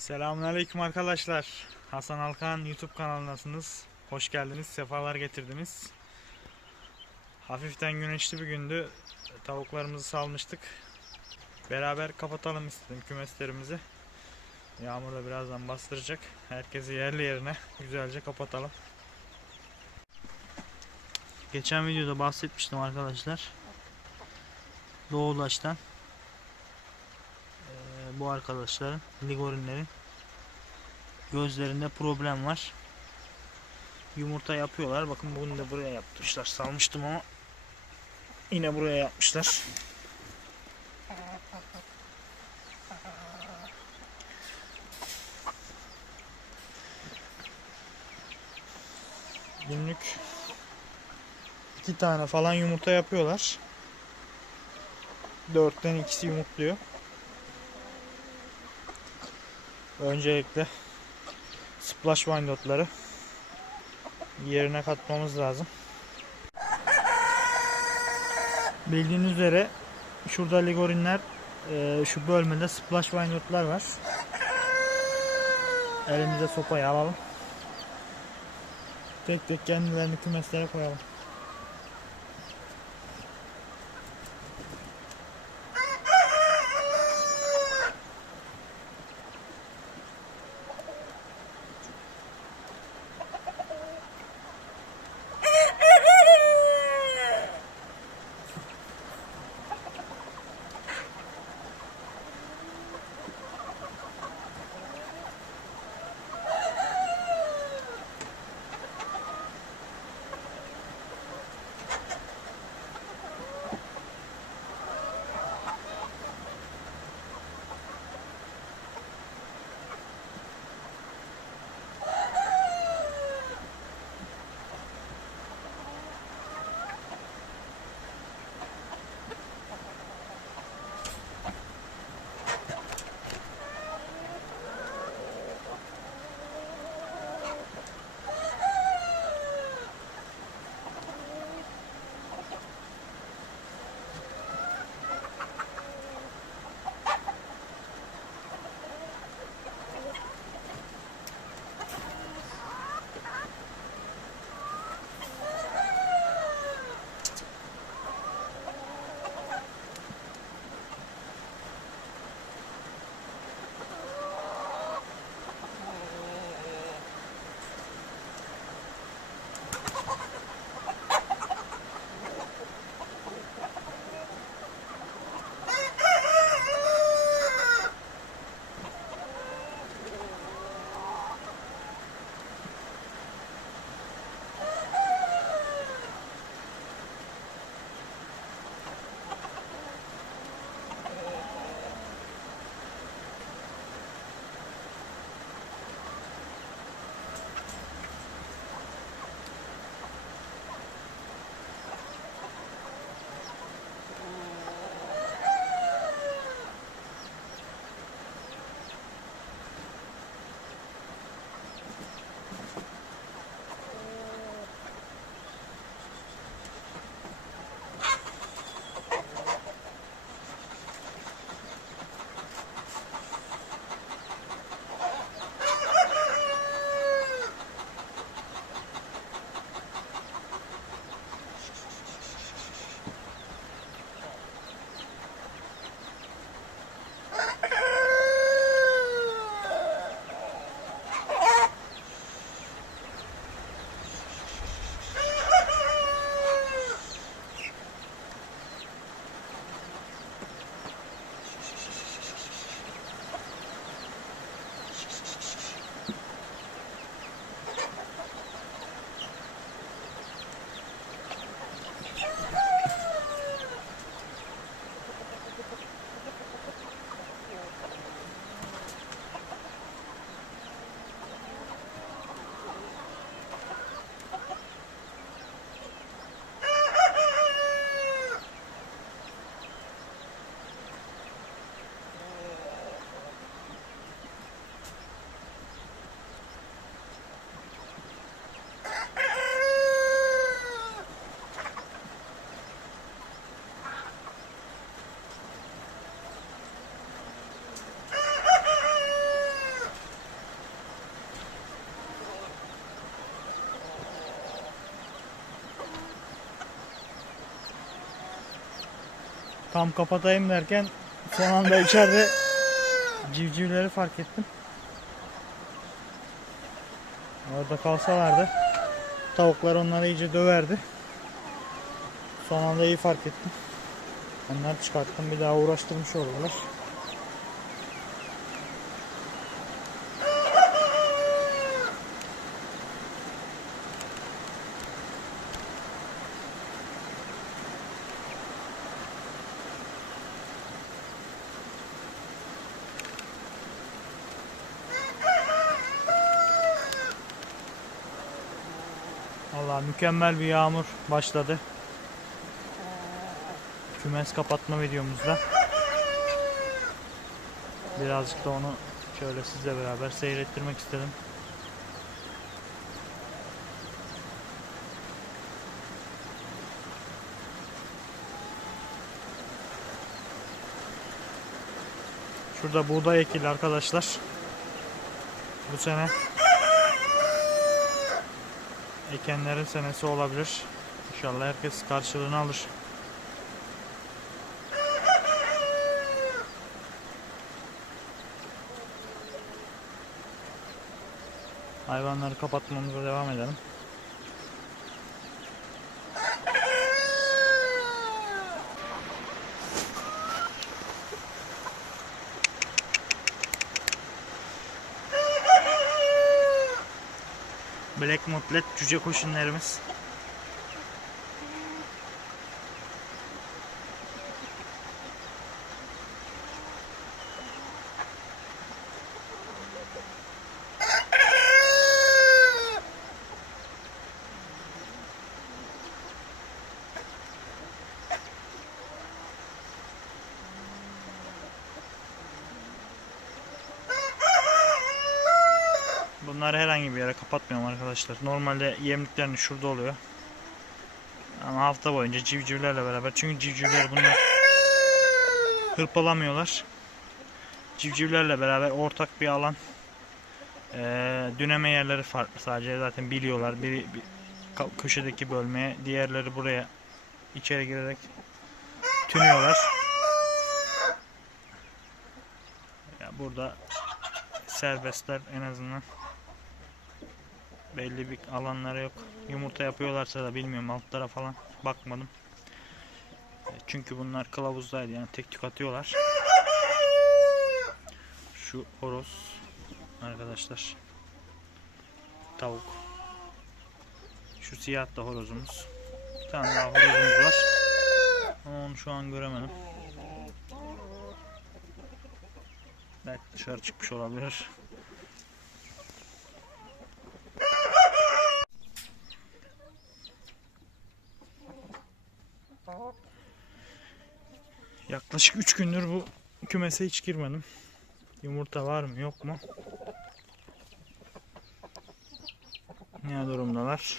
Selamünaleyküm arkadaşlar. Hasan Alkan YouTube kanalındasınız. Hoş geldiniz, sefalar getirdiniz. Hafiften güneşli bir gündü. Tavuklarımızı salmıştık. Beraber kapatalım istedim kümeslerimizi. Yağmur da birazdan bastıracak. Herkesi yerli yerine güzelce kapatalım. Geçen videoda bahsetmiştim arkadaşlar. Doğulaş'tan bu arkadaşların ligorinlerin gözlerinde problem var. Yumurta yapıyorlar. Bakın bugün de buraya yapmışlar. Salmıştım ama yine buraya yapmışlar. Günlük iki tane falan yumurta yapıyorlar. Dörtten ikisi yumurtluyor. Öncelikle splash windotları yerine katmamız lazım. Bildiğiniz üzere şurada ligorinler e, şu bölmede splash windotlar var. Elimize sopayı alalım. Tek tek kendilerini kümeslere koyalım. Tam kapatayım derken son anda içeride civcivleri fark ettim. Orada kalsalardı tavuklar onları iyice döverdi. Son anda iyi fark ettim. Onları çıkarttım bir daha uğraştırmış oldular. Allah mükemmel bir yağmur başladı. Kümes kapatma videomuzda. Birazcık da onu şöyle sizle beraber seyrettirmek istedim. Şurada buğday ekili arkadaşlar. Bu sene ekenlerin senesi olabilir. İnşallah herkes karşılığını alır. Hayvanları kapatmamıza devam edelim. Black Motlet cüce koşunlarımız. Bunları herhangi bir yere kapatmıyorum arkadaşlar. Normalde yemliklerini şurada oluyor. Ama hafta boyunca civcivlerle beraber. Çünkü civcivler bunlar hırpalamıyorlar. Civcivlerle beraber ortak bir alan. Ee, düneme yerleri farklı sadece zaten biliyorlar. Biri bir köşedeki bölmeye, diğerleri buraya içeri girerek tünüyorlar. Ya burada serbestler en azından belli bir alanları yok. Yumurta yapıyorlarsa da bilmiyorum altlara falan bakmadım. E, Çünkü bunlar kılavuzdaydı yani tek tük atıyorlar. Şu horoz arkadaşlar. Tavuk. Şu siyah da horozumuz. Bir tane daha horozumuz var. Ama onu şu an göremedim. Belki dışarı çıkmış olabilir. Yaklaşık 3 gündür bu kümese hiç girmedim. Yumurta var mı yok mu? Ne durumdalar?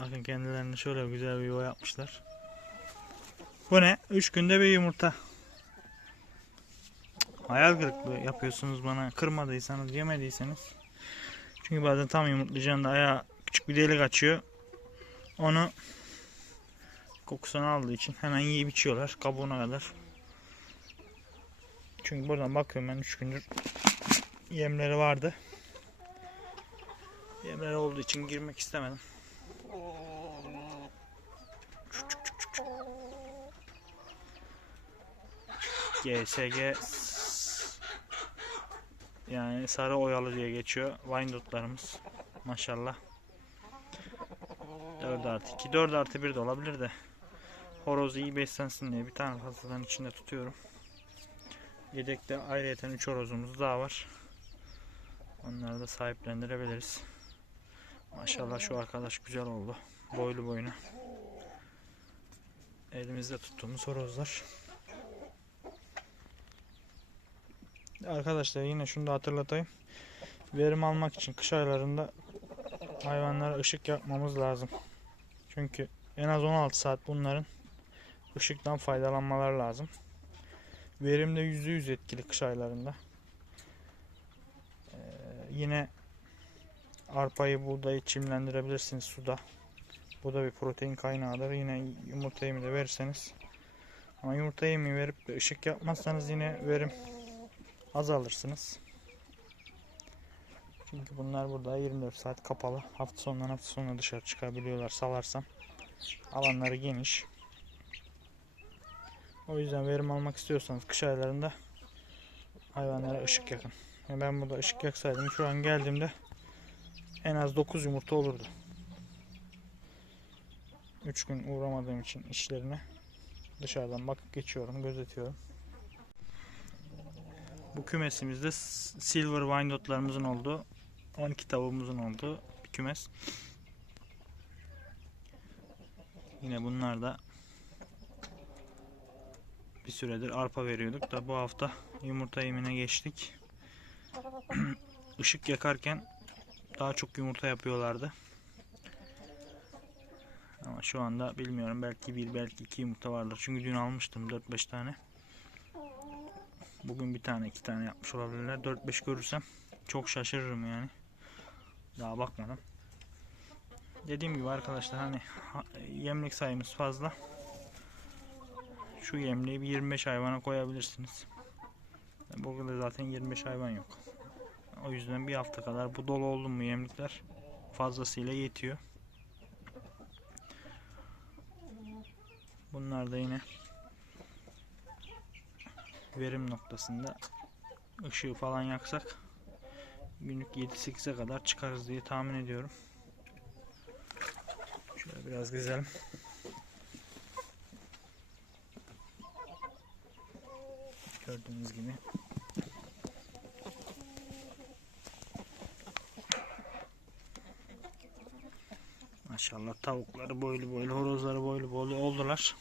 Bakın kendilerine şöyle güzel bir yuva yapmışlar. Bu ne? 3 günde bir yumurta. Hayal kırıklığı yapıyorsunuz bana. Kırmadıysanız, yemediyseniz. Çünkü bazen tam yumurtlayacağında ayağa küçük bir delik açıyor. Onu kokusunu aldığı için hemen yiyip içiyorlar kabuğuna kadar. Çünkü buradan bakıyorum ben 3 gündür yemleri vardı. Yemleri olduğu için girmek istemedim. GSG yani sarı oyalı diye geçiyor. Wyandott'larımız. Maşallah. 4 artı 2. 4 artı 1 de olabilir de. Horoz iyi beslensin diye bir tane fazladan içinde tutuyorum. Yedekte ayrıyeten 3 horozumuz daha var. Onları da sahiplendirebiliriz. Maşallah şu arkadaş güzel oldu. Boylu boyuna. Elimizde tuttuğumuz horozlar. Arkadaşlar yine şunu da hatırlatayım. Verim almak için kış aylarında hayvanlara ışık yapmamız lazım. Çünkü en az 16 saat bunların ışıktan faydalanmaları lazım. Verimde %100 etkili kış aylarında. Ee, yine arpayı buğdayı çimlendirebilirsiniz suda. Bu da bir protein kaynağıdır. Yine yumurta yemi de verirseniz. Ama yumurta yemi verip de ışık yapmazsanız yine verim azalırsınız. Çünkü bunlar burada 24 saat kapalı. Hafta sonundan hafta sonuna dışarı çıkabiliyorlar salarsam. Alanları geniş. O yüzden verim almak istiyorsanız kış aylarında hayvanlara ışık yakın. Yani ben burada ışık yaksaydım şu an geldiğimde en az 9 yumurta olurdu. 3 gün uğramadığım için işlerine dışarıdan bakıp geçiyorum, gözetiyorum. Bu kümesimizde silver wyandottlarımızın olduğu 12 tavuğumuzun olduğu bir kümes. Yine bunlar da bir süredir arpa veriyorduk da bu hafta yumurta yemine geçtik. Işık yakarken daha çok yumurta yapıyorlardı. Ama şu anda bilmiyorum belki bir belki iki yumurta vardır. Çünkü dün almıştım 4-5 tane. Bugün bir tane iki tane yapmış olabilirler. 4-5 görürsem çok şaşırırım yani. Daha bakmadım. Dediğim gibi arkadaşlar hani ha- yemlik sayımız fazla. Şu yemliği bir 25 hayvana koyabilirsiniz. Burada zaten 25 hayvan yok. O yüzden bir hafta kadar bu dolu oldu mu yemlikler fazlasıyla yetiyor. Bunlar da yine verim noktasında ışığı falan yaksak günlük 7-8'e kadar çıkarız diye tahmin ediyorum. Şöyle biraz gezelim. Gördüğünüz gibi. Maşallah tavukları boylu boylu, horozları boylu boylu oldular.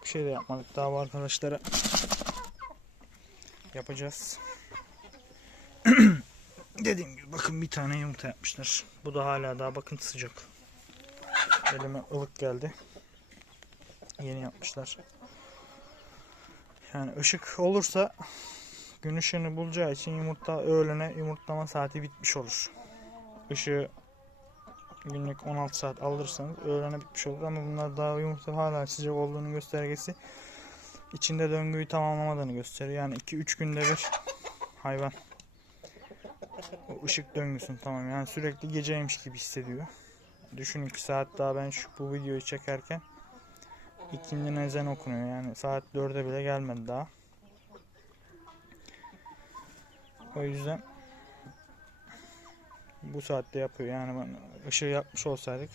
Folluk bir şey de yapmadık daha bu arkadaşlara. Yapacağız. Dediğim gibi bakın bir tane yumurta yapmışlar. Bu da hala daha bakın sıcak. Elime ılık geldi. Yeni yapmışlar. Yani ışık olursa gün ışığını bulacağı için yumurta öğlene yumurtlama saati bitmiş olur. Işığı günlük 16 saat alırsanız öğlene bitmiş olur ama bunlar daha yumurta hala sıcak olduğunu göstergesi içinde döngüyü tamamlamadığını gösteriyor. Yani 2-3 günde bir hayvan o ışık döngüsünü tamam yani sürekli geceymiş gibi hissediyor. Düşün 2 saat daha ben şu bu videoyu çekerken ikindinin ezan okunuyor yani saat 4'e bile gelmedi daha. O yüzden bu saatte yapıyor yani ışığı yapmış olsaydık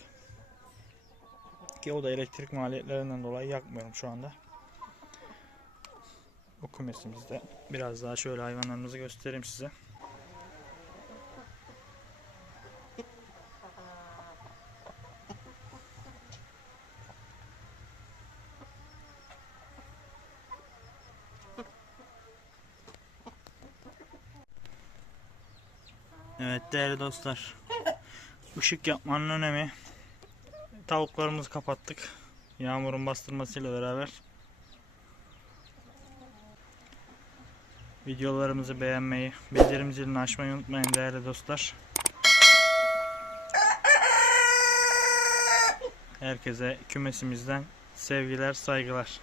ki o da elektrik maliyetlerinden dolayı yakmıyorum şu anda. Bu kümesimizde biraz daha şöyle hayvanlarımızı göstereyim size. Evet değerli dostlar. Işık yapmanın önemi. Tavuklarımızı kapattık. Yağmurun bastırmasıyla beraber. Videolarımızı beğenmeyi, bildirim zilini açmayı unutmayın değerli dostlar. Herkese kümesimizden sevgiler, saygılar.